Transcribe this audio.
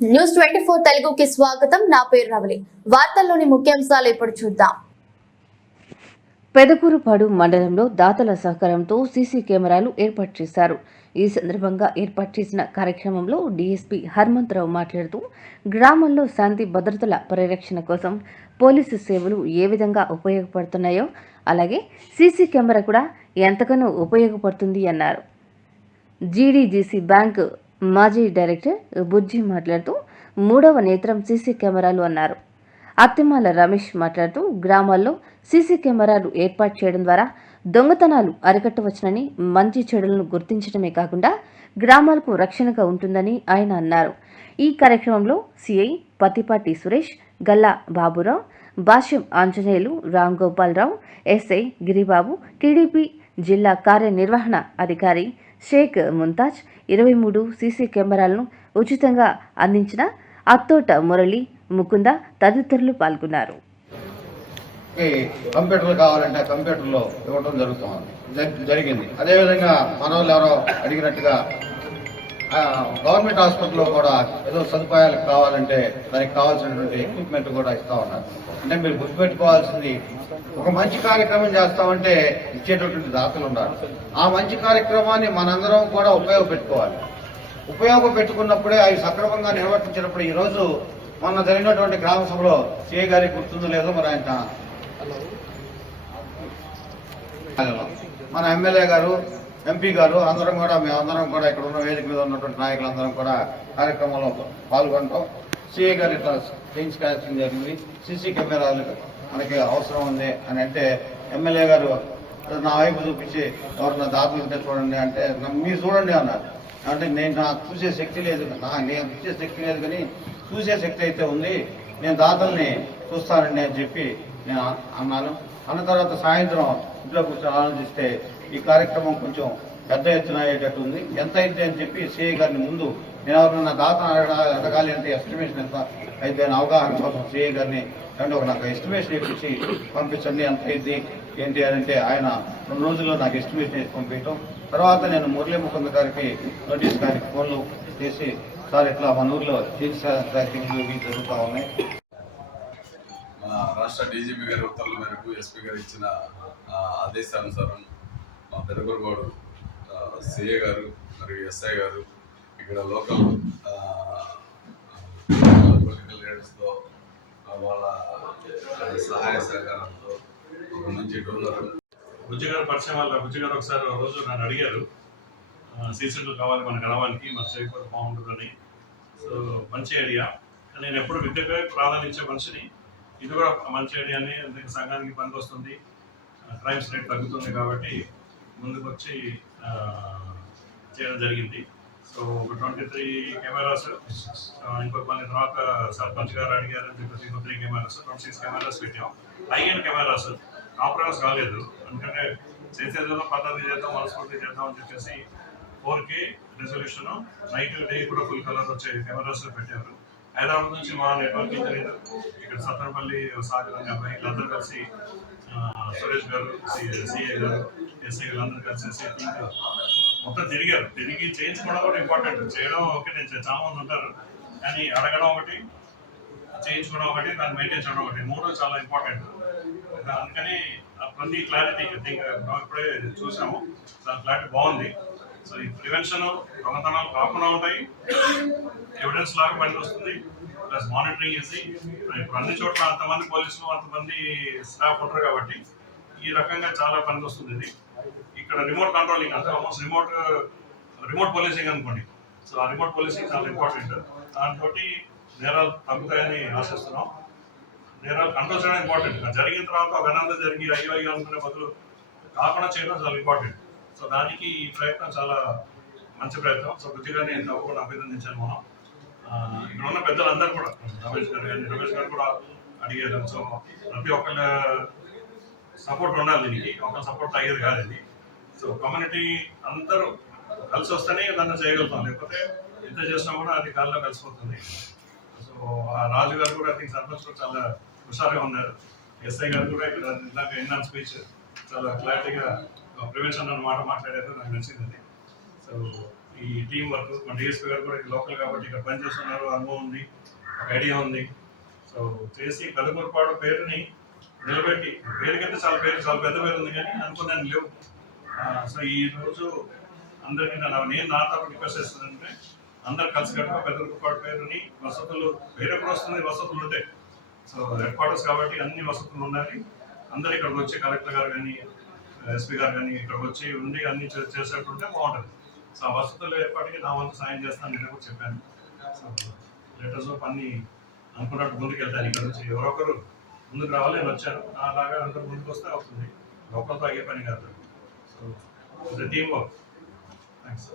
News 24 తెలుగుకి స్వాగతం. నా పేరు రవలి. వార్తల్లోని ముఖ్యాంశాలు ఇప్పుడు చూద్దాం. పెదకూరుపాడు మండలంలో దాతల సహకారంతో సీసీ కెమెరాలు ఏర్పాటు చేశారు. ఈ సందర్భంగా ఏర్పాటు చేసిన కార్యక్రమంలో డీఎస్పీ హనుమంతరావు మాట్లాడుతూ గ్రామంలో శాంతి భద్రతల పరిరక్షణ కోసం పోలీసు సేవలు ఏ విధంగా ఉపయోగపడుతున్నాయో అలాగే సీసీ కెమెరా కూడా ఎంతగానో ఉపయోగపడుతుంది అన్నారు. జీడీజీసీ బ్యాంక్ మాజీ డైరెక్టర్ బుజ్జి మాట్లాడుతూ 3వ నేత్రం సీసీ కెమెరాలు అన్నారు. అత్తిమాల రమేష్ మాట్లాడుతూ గ్రామాల్లో సీసీ కెమెరాలు ఏర్పాటు చేయడం ద్వారా దొంగతనాలు అరికట్టవచ్చునని, మంచి చెడులను గుర్తించడమే కాకుండా గ్రామాలకు రక్షణగా ఉంటుందని ఆయన అన్నారు. ఈ కార్యక్రమంలో సిఐ పత్తిపాటి సురేష్, గల్లా బాబురావు, భాష్యం ఆంజనేయులు, రామ్ గోపాలరావు, ఎస్ఐ గిరిబాబు, టీడీపీ జిల్లా కార్యనిర్వహణ అధికారి షేక్ ముంతాజ్ 23 సీసీ కెమెరాలను ఉచితంగా అందించిన అత్తోట మురళి, ముకుంద తదితరులు పాల్గొన్నారు. కంప్యూటర్లు కావాలంటే కంప్యూటర్లో ఇవ్వడం జరిగింది. అదేవిధంగా మన వాళ్ళు ఎవరో అడిగినట్టుగా గవర్నమెంట్ హాస్పిటల్లో కూడా ఏదో సదుపాయాలు కావాలంటే దానికి కావాల్సినటువంటి ఎక్విప్మెంట్ కూడా ఇస్తా ఉన్నారు. అంటే మీరు గుర్తుపెట్టుకోవాల్సింది, ఒక మంచి కార్యక్రమం చేస్తామంటే ఇచ్చేటటువంటి దాతలు ఉన్నారు. ఆ మంచి కార్యక్రమాన్ని మనందరం కూడా ఉపయోగపెట్టుకున్నప్పుడే అవి సక్రమంగా నిర్వర్తించినప్పుడు ఈరోజు మొన్న జరిగినటువంటి గ్రామ సభలో సిఐ గారికి గుర్తుందో లేదో మరి ఆయన మన ఎమ్మెల్యే గారు, ఎంపీ గారు అందరం కూడా మేమందరం కూడా ఇక్కడ ఉన్న వేదిక మీద ఉన్నటువంటి నాయకులందరం కూడా కార్యక్రమంలో పాల్గొనడం, సిఐ గారు ఇట్లా చేయించుకోవాల్సింది జరిగింది. సీసీ కెమెరాలు మనకి అవసరం ఉంది అని అంటే ఎమ్మెల్యే గారు నా వైపు చూపించి ఎవరన్నా దాతలు ఉంటే చూడండి అంటే మీరు చూడండి అన్నారు. అంటే నాకు చూసే శక్తి లేదు, నేను చూసే శక్తి లేదు కానీ చూసే శక్తి అయితే ఉంది, నేను దాతల్ని చూస్తానండి అని చెప్పి నేను అన్నాను. అన్న తర్వాత సాయంత్రం ఇంట్లో కూర్చొని ఆలోచిస్తే ఈ కార్యక్రమం కొంచెం పెద్ద ఎత్తున అయ్యేటట్టు ఉంది. ఎంత అయితే అని చెప్పి సిఐ గారిని ముందు నేను ఎవరన్నా దాత అడగాలి అంటే ఎస్టిమేషన్ ఎంత అయితే అవగాహన కోసం సిఐ గారిని అంటే నాకు ఎస్టిమేషన్ ఇప్పించి పంపించండి, ఎంత అయింది ఏంటి అని అంటే ఆయన 2 రోజుల్లో నాకు ఎస్టిమేషన్ వేసి పంపించడం. తర్వాత నేను మురళీ ముకుంద గారికి నోటీస్ గారికి ఫోన్లు చేసి సార్ ఇట్లా మన ఊర్లో చికిత్సా జరుగుతూ ఉన్నాయి. మన రాష్ట్ర డీజీపీ గారి ఉత్తర్వుల మేరకు ఎస్పీ గారు ఇచ్చిన ఆదేశానుసారం మా పెదకూరుపాడు సిఏ గారు మరియు ఎస్ఐ గారు ఇక్కడ లోకల్ పొలిటికల్ లీడర్స్తో వాళ్ళ సహాయ సహకారంతో ఒక మంచి డోనర్ బుజ్జి గారు పరిచయం వల్ల బుజ్జి గారు ఒకసారి రోజు నన్ను అడిగారు సీసీలు కావాలి మన గ్రామానికి, మన చేయకపోతే బాగుంటుందని. సో మంచి ఐడియా. నేను ఎప్పుడు విద్యగా ప్రాధాన్యించే మనిషిని, ఇది కూడా మంచి ఐడియాని, అందుకే సంఘానికి పనికి వస్తుంది, క్రైమ్స్ రేట్ తగ్గుతుంది కాబట్టి ముందుకు వచ్చి చేయడం జరిగింది. సో ఒక 23 కెమెరాస్, ఇంకొక కొన్ని తర్వాత సర్పంచ్ గారు అడిగారని చెప్పేసి ఇంకో 3 కెమెరాస్, 26 కెమెరాస్ పెట్టాం. హై-ఎండ్ కెమెరాస్ కాంప్రమైజ్ కాలేదు, ఎందుకంటే చేసేదో పద్ధతి చేద్దాం, మనస్ఫూర్తి చేద్దాం అని చెప్పేసి 4K రెజల్యూషన్, నైట్ డే కూడా ఫుల్ కలర్ వచ్చే కెమెరాస్ పెట్టారు. హైదరాబాద్ నుంచి మా నెట్వర్క్ ఇంజనీర్ ఇక్కడ సత్తనపల్లి సాగర్ అనే అబ్బాయి వీళ్ళందరూ కలిసి, సురేష్ గారు, సిఏ గారు, ఎస్ఐ వీళ్ళందరూ కలిసి మొత్తం తిరిగి చేయించుకోవడం కూడా ఇంపార్టెంట్. చేయడం ఒకటి, నేను చాలా మంది ఉంటారు కానీ అడగడం ఒకటి, చేయించుకోవడం ఒకటి, దాన్ని మెయింటైన్ చేయడం ఒకటి, 3 చాలా ఇంపార్టెంట్. అందుకని ప్రతి క్లారిటీ ఇప్పుడే చూసాము, దాని క్లారిటీ బాగుంది. సో ఈ ప్రివెన్షన్, దొంగతనాలు కాకుండా ఉంటాయి, ఎవిడెన్స్ లాగా పని వస్తుంది, ప్లస్ మానిటరింగ్ చేసి ఇప్పుడు అన్ని చోట్ల అంతమంది పోలీసులు అంతమంది స్టాఫ్ ఉంటారు కాబట్టి ఈ రకంగా చాలా పని వస్తుంది. ఇది ఇక్కడ రిమోట్ కంట్రోలింగ్ అంటే ఆల్మోస్ట్ రిమోట్ పోలీసింగ్ అనుకోండి. సో ఆ రిమోట్ పోలీసింగ్ చాలా ఇంపార్టెంట్. దాంతో నేరాలు తగ్గుతాయని ఆశిస్తున్నాం. నేరాలు కంట్రోల్ చేయడం ఇంపార్టెంట్. జరిగిన తర్వాత ఒక అనంతం జరిగి అయ్యో అనుకునే బదులు కాకుండా చేయడం చాలా ఇంపార్టెంట్. సో దానికి ఈ ప్రయత్నం చాలా మంచి ప్రయత్నం. సో బుజ్జిగా నేను తప్పకుండా అభినందించాను. మనం ఇక్కడ ఉన్న పెద్దలందరూ కూడా, రమేష్ గారు కూడా అడిగారు. సో ప్రతి ఒక్కళ్ళ సపోర్ట్ ఉండాలి దీనికి, ఒకళ్ళ సపోర్ట్ అయ్యేది కాదు ఇది. సో కమ్యూనిటీ అందరూ కలిసి వస్తేనే దాన్ని చేయగలుగుతాం, లేకపోతే ఎంత చేసినా కూడా అది గాల్లో కలిసిపోతుంది. సో ఆ రాజు గారు కూడా ఐ థింక్ సర్పంచ్ కూడా చాలా హుషారుగా ఉన్నారు. ఎస్ఐ గారు కూడా ఇక్కడ ఇందాక ఎన్నాన్ స్పీచ్ చాలా క్లారిటీగా ప్రివెన్షన్ అన్న మాట మాట్లాడారు, నాకు నచ్చింది. సో ఈ టీం వర్క్ మన డిఎస్పీ గారు కూడా లోకల్ కాబట్టి ఇక్కడ పనిచేస్తున్నారు, అనుభవం ఉంది, ఒక ఐడియా ఉంది. సో చేసి పెదకూరుపాడు పేరుని నిలబెట్టి, పేరుకైతే చాలా పెద్ద పేరు ఉంది కానీ అనుకున్నాను లేవు. సో ఈ రోజు అందరికీ నేను నా తరఫు రిక్వెస్ట్ చేస్తానంటే అందరు కలిసి కట్టుకో పెదకూరుపాడు పేరుని వసతులు పేరు ఎప్పుడు వస్తుంది, వసతులు ఉంటాయి. సో హెడ్ క్వార్టర్స్ కాబట్టి అన్ని వసతులు ఉండాలి. అందరు ఇక్కడికి వచ్చి కలెక్టర్ గారు కానీ ఎస్పీ గారు కానీ ఇక్కడికి వచ్చి ఉండి అన్ని చేసేటుంటే బాగుంటుంది. సో ఆ వసతులు ఏర్పాటుకి నా వంతు సాయం చేస్తాను నేను కూడా చెప్పాను. సో లెటర్స్ ఆఫ్ అన్ని అనుకున్నట్టు ముందుకు వెళ్తాను. ఇక్కడ నుంచి ఎవరొకరు ముందుకు రావాలి, నేను వచ్చాను, అలాగా అందరూ ముందుకు వస్తే అవుతుంది. ఒకరితో అయ్యే పని కాదు. So team work. థ్యాంక్స్.